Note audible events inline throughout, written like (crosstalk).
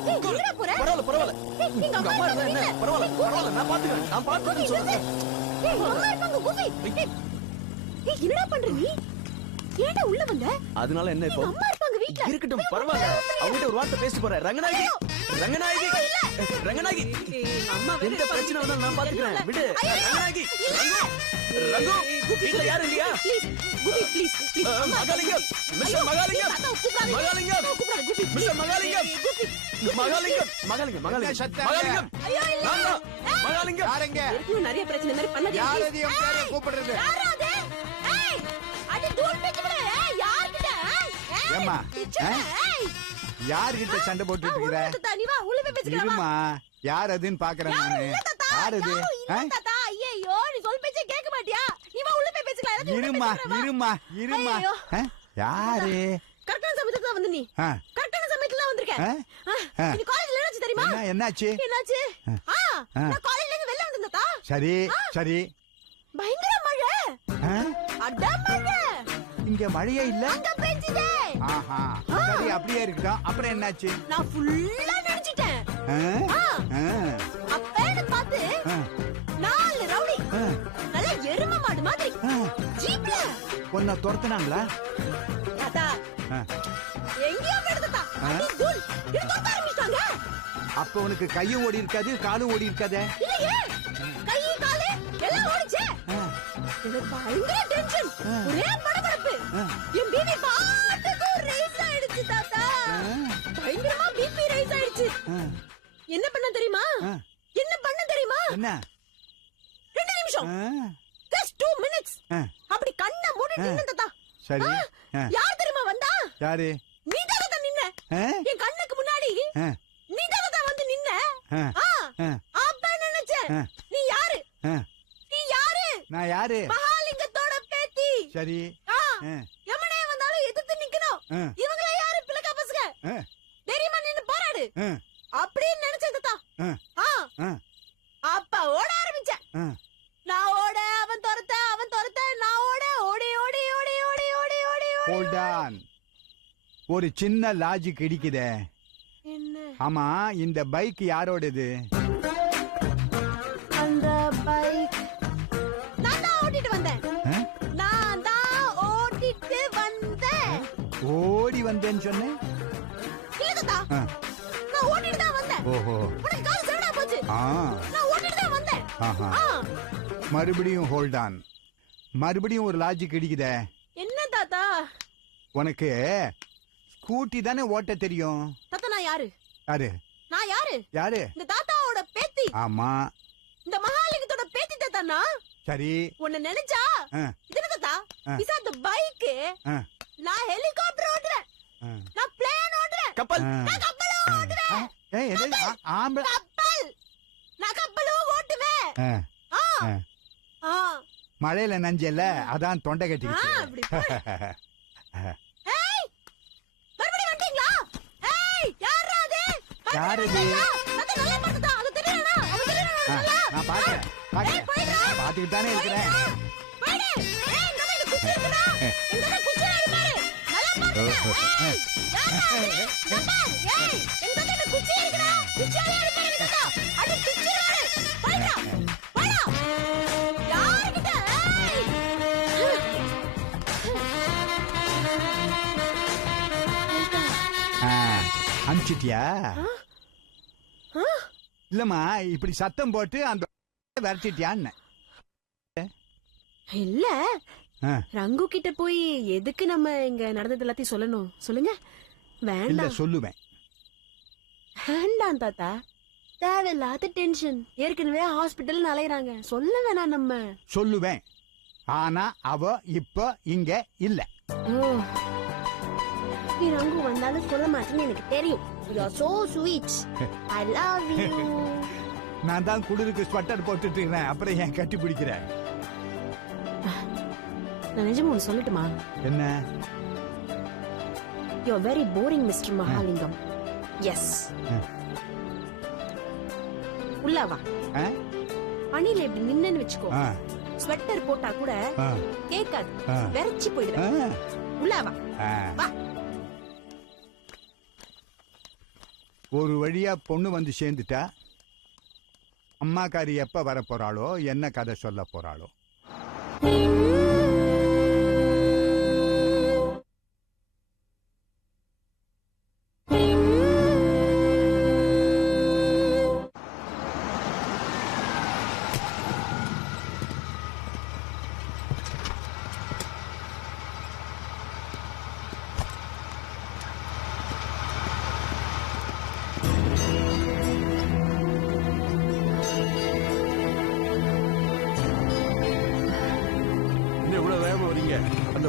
பரவாயில்ல பரவாயில்ல. ஏய், எங்க உங்க அம்மா அம்மா இருந்தா இருக்காங்க என்ன? வீட்ல. பரவாயில்ல ஏய், குபி. பரவாயில்ல. நான் பாத்துக்கிறேன் நான் குபி, பாத்துக்கிறேன் நிறுத்து. சொல்றேன். ஏய், அம்மா இருக்காங்க, குபி. ஏய், ஏய், என்னடா பண்ற நீ? ஏன்டா உள்ள வந்த? அதனால என்ன இப்போ? எங்க அம்மா இருப்பாங்க வீட்ல. இருக்கட்டும் பரவாயில்ல. அவங்ககிட்ட ஒரு வார்த்தை பேசி போறேன். ரங்கநாயகி. ரங்கநாயகி. ரங்கநாயகி. எந்த பிரச்சனை வந்தாலும் நான் பாத்துக்கிறேன் விடு. ரங்கநாயகி. ரங்கு ரங்கு வீட்ல யாரும் இல்லையா? மகாலிங்கம்! மிஸ்டர் மகாலிங்கம்! மகாலிங்கம்! மிஸ்டர் மகாலிங்கம்! மகாலிங்கம்! மகாலிங்கம்! மகாலிங்கம்! சத்தம் மகாலிங்கம். மகாலிங்கம்! யாருங்க? நிறைய பிரச்சனை மாதிரி பண்ணாதீங்க யார். அது பேரை கூப்பிடுறது? யாரா அது? ஏய், அது தூள் பிச்சு விடு. ஏய், யார்கிட்ட? ஏய், யார்கிட்ட சண்டை போட்டுட்டு இருக்கிற? நீ வா, உள்ள போய் பேசிக்கலாம். இருமா யார் அதுன்னு பாக்குறேன் நானு. யார் அது யாரும் இல்ல ஆ? தாத்தா. ஐயையோ, நீ சொல் பேச்சே கேட்க மாட்டியா? நீ வா, உள்ள போய் பேசிக்கலாம். எல்லாத்தையும் உள்ள இருமா. இருமா இருமா? யாரு? கரெக்டான சமயத்துக்கு தான் வந்து நீ கரெக்டான சமயத்துல தான் வந்திருக்க. இன்னைக்கு காலேஜ்ல என்னாச்சு தெரியுமா? என்ன என்னாச்சு? என்னாச்சு? ஆ. நான் காலேஜ்ல இருந்து வெளில வந்தேன் தாத்தா. சரி சரி. பயங்கர மழை? அட மழை. இங்க மழையே இல்ல? அங்க பெஞ்சுதே. ஆஹா. சரி அப்படியே இருக்கட்டும். அப்புறம் என்னாச்சு? நான் ஃபுல்லா நினைச்சிட்டேன். அப்ப எனக்கு பார்த்து தொட்ட ஆரம்பிச்சிட்டாங்க. அப்ப உனக்கு கையும் ஓடி இருக்காது காலும் ஓடி இருக்காதே? என்ன பண்ண தெரியுமா. என்ன பண்ண தெரியுமா? என்ன? ரெண்டு நிமிஷம் ஆ, ஜஸ்ட் டூ மினிட்ஸ் ஆ, அப்படி கண்ணை மூடிட்டு ஆ. நின்னு தாத்தா. சரி. யார் தெரியுமா வந்தா? யாரு? நீ தாத்தா நின்ன. என் கண்ணுக்கு முன்னாடி நீ தாத்தா வந்து நின்ன. அப்ப நினைச்சேன். நீ யாரு. நீ யாரு? நான் யாரு? மகாலிங்கத்தோட பேத்தி. சரி. எவனே வந்தாலும் எதிர்த்து நிக்கணும். இவங்கள யாரு பிள்ளைக்கா பசங்க தைரியமா நின்னு போராடு. அப்படின்னு நினைச்சேன் தாத்தா ஆ, ஆ, ஆ, அப்ப ஓட ஆரம்பிச்சேன் ஆ. நான் ஓட அவன் துரத்த அவன் துரத்த நான் ஓட ஓடி ஓடி ஓடி ஓடி ஓடி on. ஒரு சின்ன லாஜிக் இடிக்குதே. ஆமா இந்த பைக் யாரோடது? அந்த பைக் நான் தான் ஓட்டிட்டு வந்தேன்? நான் தான் ஓட்டிட்டு வந்தேன். ஓடி வந்தேன்னு சொன்னேன்? இல்ல தாத்தா ஆ, நான் ஓட்டிட்டு தான் வந்தேன். ஓஹோ. உனக்கு கால் செவடா போச்சு. நான் ஓட்டிட்டு தான் வந்தேன். மறுபடியும் ஹோல்ட் ஆன் மறுபடியும் ஒரு லாஜிக் இடிக்குதே. உனக்கு ஸ்கூட்டி தானே ஓட்ட தெரியும். தாத்தா நான் யாரு? யாரு? நான் யாரு? யாரு? இந்த தாத்தாவோட பேத்தி. ஆமா. இந்த மகாலிங்கத்தோட பேத்தி தாத்தானா சரி. உன்னை நினைச்சா? ஆ, இது என்ன தாத்தா. இஸ் அந்த பைக் ஆ, நான் ஹெலிகாப்டர் ஓட்டுறேன். நான் பிளேன் ஓட்டுறேன். கப்பல். நான் கப்பலும் ஆ, ஓட்டுவேன் ஏய்? ஆ, ஆம்பளை கப்பல். நான் கப்பலும் ஓட்டுவேன். ஆ, ஆ. மழையில நஞ்சல அதான் தொண்டை. கட்டிக்கிச்சு (laughs) ஏய் மறுபடியும் வந்துட்டீங்களா ஏய் யாரா அது யாரு இது? அது நல்லா பார்த்ததா அது தெரியலனா அது தெரியலனா ஆ, நல்லா. நான் பாக்குறேன் ஏய் பாக்குறேன் பாத்துக்கிட்டு தானே இருக்கிறேன். போயிடு. ஏய் அனுப்பிச்சிட்டியா ஆ? இல்லம்மா இப்படி சத்தம் போட்டு அந்த (laughs) விரட்டிட்டியான்னு. இல்ல. ரங்கு கிட்ட போய் எதுக்கு நம்ம இங்க நடந்தது எல்லாத்தையும் சொல்லணும்? சொல்லுங்க. வேண்டாம். சொல்லுவேன். வேண்டாம் தாத்தா. தேவையில்லாத டென்ஷன் ஏற்கனவே ஹாஸ்பிட்டல் அலையறாங்க. சொல்ல வேணாம் நம்ம. சொல்லுவேன். ஆனா அவ இப்ப இங்க இல்ல. நீ ரங்கு வந்தாலும் சொல்ல மாட்டேன்னு எனக்கு தெரியும். You are so sweet I love you நான் தான் குளிருக்கு ஸ்வெட்டர் போட்டுட்டு இருக்கிறேன் அப்புறம் ஏன் கட்டி பிடிக்கிறேன் நான் நிஜமா ஒன்று சொல்லட்டுமா? என்ன? You are very boring mister Mahalingam yes. உள்ள வா. ஆ? பனியில இப்படி நின்னு வச்சுக்கோ. ஆ, ஸ்வெட்டர் போட்டா கூட ஆ, கேட்காது ஆ. வெறச்சி போயிடுவேன். ஆ, உள்ள வா. ஆ. வா. ஒரு வழியா பொண்ணு வந்து சேர்ந்துட்டா அம்மாக்காரி எப்ப வர போறாளோ என்ன கதை சொல்ல போறாளோ?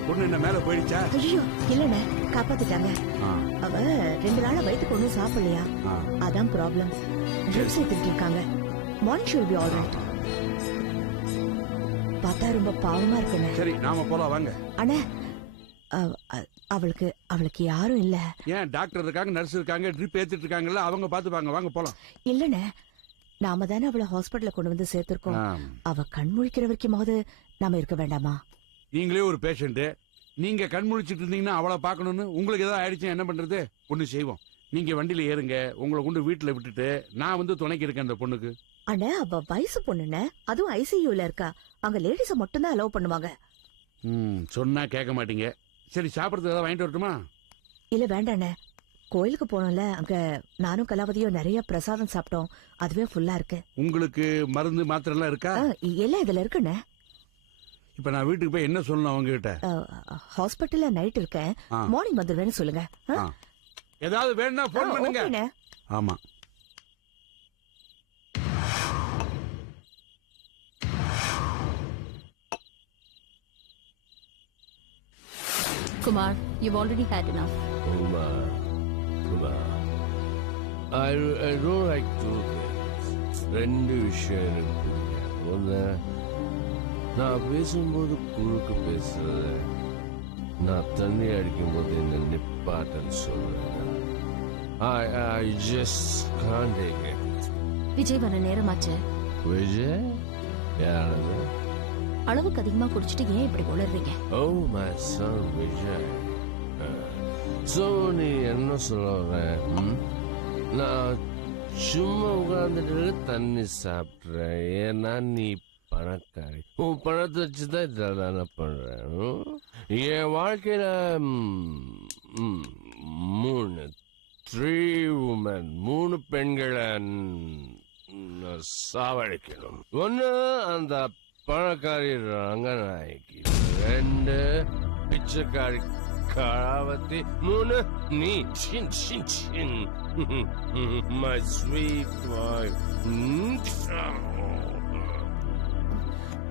அந்த பொண்ணு என்ன மேல போயிடுச்சா? ஐயோ இல்லண்ணே காப்பாத்திட்டாங்க. அவ ரெண்டு நாளா வயிற்றுக்கு ஒன்றும் சாப்பிடலையா. அதான் ப்ராப்ளம் ட்ரிப்ஸ் எடுத்துட்டு இருக்காங்க. மார்னிங் ஷுல் பி ஆல் ரைட் பார்த்தா ரொம்ப பாவமா இருக்குண்ணே. சரி நாம போலாம் வாங்க. அண்ணே அவளுக்கு அவளுக்கு யாரும் இல்ல. ஏன் டாக்டர் இருக்காங்க நர்ஸ் இருக்காங்க ட்ரிப் ஏத்திட்டு இருக்காங்கல்ல அவங்க பாத்துப்பாங்க வாங்க போலாம். இல்லண்ணே நாம தானே அவளை ஹாஸ்பிட்டல்ல கொண்டு வந்து சேர்த்திருக்கோம். அவ கண் முழிக்கிற வரைக்குமாவது நாம இருக்க வேண்டாமா? நீங்களே ஒரு பேஷண்ட் நீங்க கண் முழிச்சிட்டு இருந்தீங்கன்னா அவளை பார்க்கணும்னு உங்களுக்கு ஏதாவது ஆயிடுச்சு என்ன பண்றது? ஒண்ணு செய்வோம். நீங்க வண்டியில ஏறுங்க. உங்களை கொண்டு வீட்டுல விட்டுட்டு நான் வந்து துணைக்கு இருக்கேன் அந்த பொண்ணுக்கு. அண்ணே அவ வயசு பொண்ணுண்ணே அதுவும் ஐசியூல இருக்கா? அங்க லேடிஸ மட்டும்தான் அலோவ் பண்ணுவாங்க. ம் சொன்னா கேட்க மாட்டீங்க. சரி சாப்பிடறதுக்கு ஏதாவது வாங்கிட்டு வரட்டுமா? இல்ல வேண்டாண்ணே. கோயிலுக்கு போனோம்ல அங்க நானும் கலாவதியும் நிறைய பிரசாதம் சாப்பிட்டோம். அதுவே ஃபுல்லா இருக்கு. உங்களுக்கு மருந்து மாத்திரை எல்லாம் இருக்கா? ஆ, எல்லாம் இதுல இருக்குண்ணே. இப்ப நான் வீட்டுக்கு போய் என்ன சொல்லணும் அவங்க கிட்ட ஹாஸ்பிட்டல்ல நைட் இருக்கேன். மார்னிங் வந்துடுவேன்னு சொல்லுங்க. ஏதாவது வேணும்னா போன் பண்ணுங்க ஆமா Kumar, you've already had enough. Uma, Uma. I, I don't like two things. ரெண்டு விஷயம் எனக்கு ஒன்று நான் பேசும்போது குறுக்கு பேசுறது நான் தண்ணி அடிக்கும்போது என்ன நிப்பாட்டன்னு சொல்றேன். I, I just can't take it. Vijay வர நேரமாச்சு. விஜய்? யாரது? அளவுக்கு அதிகமா குடிச்சிட்டு ஏன் இப்படி உளறீங்க? Oh my son Vijay. So நீ என்ன ம்? நான் சும்மா உட்காந்துட்டு தண்ணி சாப்பிட்றேன். ஏன்னா நீ பணக்காரி உன் பணத்தை வச்சு தான் இதெல்லாம் பண்றேன்? பண்ணுறேன் என் வாழ்க்கையில் மூணு த்ரீ உமன் மூணு பெண்களை சாவழிக்கணும் ஒன்று அந்த பணக்காரி ரங்கநாயகி. ரெண்டு பிச்சைக்காரி களாவதி மூணு நீ சின் சின் சின் my sweet boy Uh,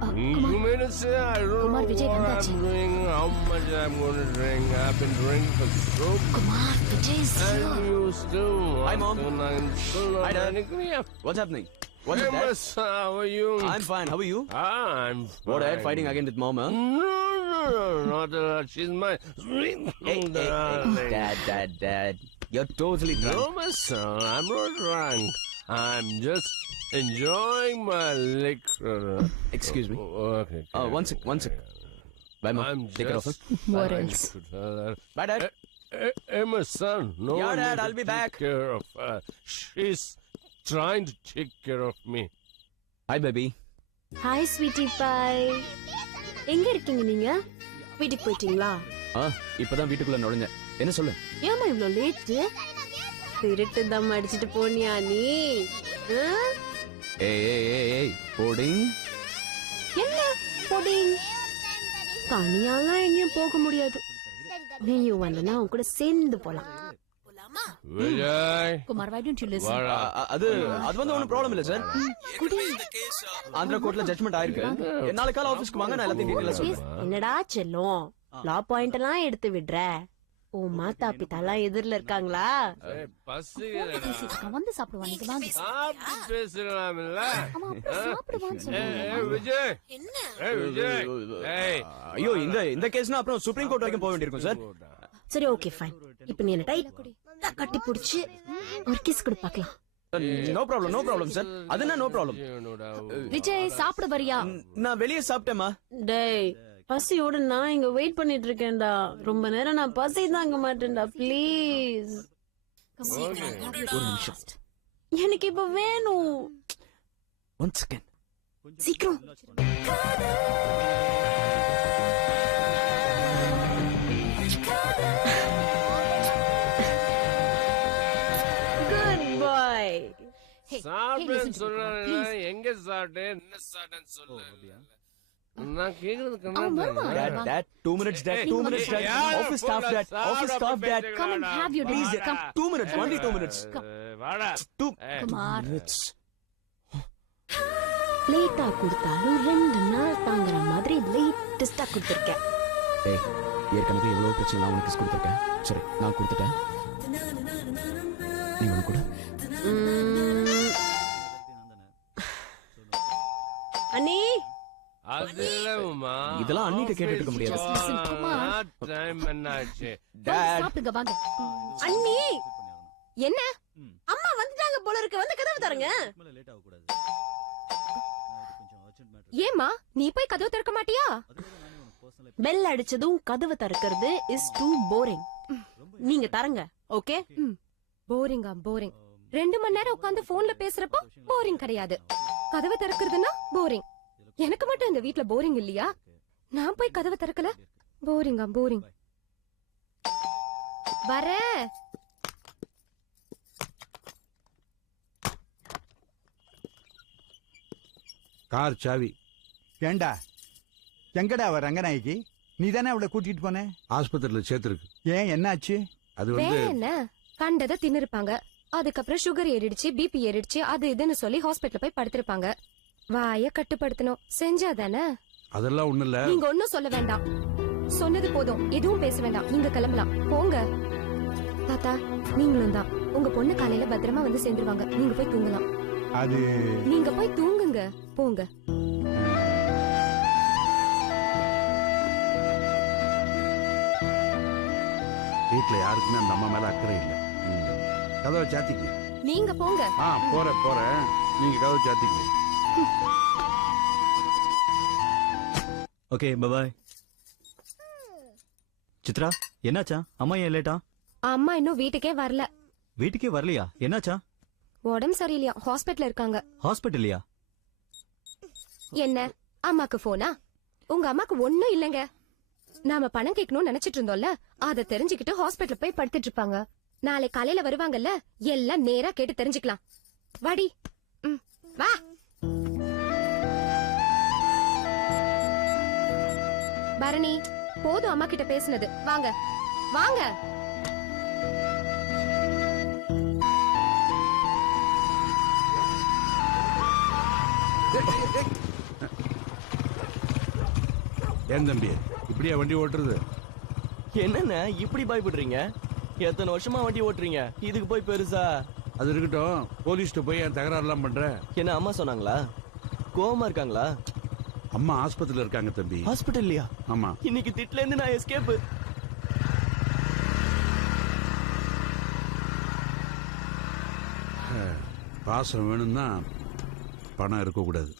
You mean to say I don't Kumar, know Vijay what I'm doing, how much I'm going to drink? I've been drinking for so Kumar, Vijay is And you still Hi, Mom. Hi, Dad. What's happening? What's hey, Dad? how are you? I'm fine. How are you? I'm fine. What, you Fighting again with Mom, huh? No, no, no, not all. She's my sweet hey, hey, hey, Dad, Dad, Dad. You're totally drunk. No, my son. I'm not drunk. I'm just enjoying my liquor. Excuse me. Oh, okay. Uh, one sec, one sec. Bye, Mom. I'm Take care of her. just What trying else? Bye, Dad. Hey, my son. No Yeah, Dad, I'll be take back. care of her. She's trying to take care of me. Hi, baby. Hi sweetie boy எங்க இருக்கீங்க நீங்க வீட்டுக்கு போயிட்டீங்களா ஆ இப்பதான் வீட்டுக்குள்ள நுழைஞ்சேன் என்ன சொல்லு ஏமா இவ்ளோ லேட்டு திருட்டு தம் அடிச்சிட்டு போனியா நீ ஆ? ஏய் ஏய் ஏய் ஏய் போடிங். என்ன பொடிங்? தனியாலாம் எங்கேயும் போக முடியாது. நீயும் வந்தனா உன் கூட சேர்ந்து போலாம். Vijay. Kumar, why don't you listen? வாடா. அது அது வந்து ஒன்றும் ப்ராப்ளம் இல்ல சார் ஆந்திரா கோர்ட்ல ஜட்மெண்ட் ஆயிருக்கு. நாளை கால ஆபீஸ்க்கு வாங்க நான் எல்லாத்தையும் டீடைலா சொல்றேன். என்னடா செல்லம்? லா பாயிண்ட் எல்லாம் எடுத்து விடுற. உன் மாத்தா பித்தாலாம் எதிரில இருக்காங்களா. வந்து சாப்பிடுவான். ஐயோ இந்த இந்த கேஸ்னா அப்புறம் சுப்ரீம் கோர்ட் வரைக்கும் போக வேண்டியிருக்கும் சார் சரி ஓகே ஃபைன் இப்போ நீ என்ன டைட்டா கட்டி புடிச்சு ஒரு கிஸ் கொடு பார்க்கலாம். No problem no problem sir அது என்ன நோ ப்ராப்ளம் விஜய் சாப்பிட வரியா? நான் வெளியே சாப்பிட்டேமா டேய். பசியோட நான் இங்க வெயிட் பண்ணிட்டு இருக்கேன்டா ரொம்ப நேரம் நான் பசி தாங்க மாட்டேன்டா. ப்ளீஸ். ஒரு நிமிஷம். எனக்கு இப்ப வேணும். ஒன் செகண்ட் சீக்கிரம். குட் பாய் Hey, hey, சாப்பிட்டேன்னு listen to me, சொல்றாரு. Please. எங்க சாப்பிட்டேன்? என்ன சாப்பிட்டேன்னு சொல்லு. நான் கேக்குறது. கண்ணா Dad, Dad, two minutes, Dad, two minutes, Dad. யாரு Office staff, போல Dad, office staff, Dad. சாப்பிட Come and have your Please, dinner. Dad, Come. two minutes, only two minutes. வாடா Two ஏய். Come on. minutes. லேட்டா கொடுத்தாலும் ரெண்டு நாள் தாங்குற மாதிரி லேட்டஸ்டா கொடுத்துருக்கேன் ஏய் ஏற்கனவே எவ்வளவு பிரச்சனை நான் உனக்கு கொடுத்துருக்கேன் சரி நான் கொடுத்துட்டேன் நீ உனக்கு கூட அண்ணி. இதெல்லாம் அண்ணிட்ட கேட்டுட்டு இருக்க முடியாது. சாப்பிடுங்க வாங்க. அண்ணி. என்ன? அம்மா வந்துட்டாங்க போல இருக்கு. வந்து கதவு தரங்க ஏமா நீ போய் கதவு திறக்க மாட்டியா? பெல் அடிச்சதும் கதவு திறக்கிறது இஸ் டூ போரிங் நீங்க தரங்க ஓகே போரிங்கா போரிங் ரெண்டு மணி நேரம் உட்கார்ந்து போன்ல பேசுறப்போ போரிங் கிடையாது. கதவை திறக்கிறதுனா போரிங் எனக்கு மட்டும் இந்த வீட்ல போரிங் இல்லையா? நான் போய் கதவை திறக்கல? போரிங்கா போரிங் வரேன் கார் சாவி. ஏண்டா? எங்கடா அவ ரங்கநாயகி? நீ தானே அவளை கூட்டிட்டு போன? ஆஸ்பத்திரியில சேர்த்திருக்கு. ஏன் என்னாச்சு? அது வேற வந்து என்ன? கண்டதை தின்னுருப்பாங்க. அதுக்கப்புறம் சுகர் ஏறிடுச்சு பிபி ஏறிடுச்சு அது இதுன்னு சொல்லி ஹாஸ்பிட்டல் போய் படுத்திருப்பாங்க. வாய கட்டுப்படுத்தணும். செஞ்சாதானே? அதெல்லாம் ஒண்ணு இல்ல. நீங்க ஒண்ணும் சொல்ல வேண்டாம். சொன்னது போதும். எதுவும் பேச வேண்டாம். நீங்க கிளம்பலாம். போங்க. தாத்தா நீங்களும் தான். உங்க பொண்ணு காலையில பத்திரமா வந்து சேர்ந்துருவாங்க. நீங்க போய் தூங்கலாம். அது நீங்க போய் தூங்குங்க. போங்க. வீட்டுல யாருக்குமே அந்த அம்மா மேல அக்கறை இல்ல. கதவை சாத்திக்க நீங்க போங்க. ஆ போறேன் போறேன். நீங்க கதவை சாத்திக்க ஓகே பபாய் சித்ரா என்னாச்சா? அம்மா ஏன் லேட்டா அம்மா இன்னும் வீட்டுக்கே வரல. வீட்டுக்கே வரலையா? என்னாச்சா? உடம்பு சரியில்லையா? ஹாஸ்பிட்டல் இருக்காங்க. ஹாஸ்பிட்டல்லையா என்ன? அம்மாக்கு போனா உங்க அம்மாக்கு ஒண்ணும் இல்லங்க. நாம பணம் கேட்கணும்னு நினைச்சிட்டு இருந்தோம்ல அத தெரிஞ்சுக்கிட்டு ஹாஸ்பிட்டல் போய் படுத்துட்டு இருப்பாங்க. நாளை காலையில வருவாங்கல்ல எல்லாம் நேரா கேட்டு தெரிஞ்சுக்கலாம். வாடி. வா. பரணி போதும் அம்மா கிட்ட பேசுனது. வாங்க. வாங்க. ஏன் தம்பி? இப்படியா வண்டி ஓட்டுறது? என்னண்ணே இப்படி பயப்படுறீங்க? எத்தனை வருஷமா வண்டி ஓட்டுறீங்க? இதுக்கு போய் பெருசா? அது இருக்கட்டும். போலீஸ்ட்ட போய் என் தகராறுலாம் பண்ற? என்ன அம்மா சொன்னாங்களா? கோவமா இருக்காங்களா? அம்மா ஆஸ்பத்திரியில இருக்காங்க தம்பி. ஹாஸ்பிட்டல்லையா ஆமா. இன்னைக்கு திட்ல இருந்து நான் எஸ்கேப் பாசம் வேணும்னா பணம் இருக்கக்கூடாது.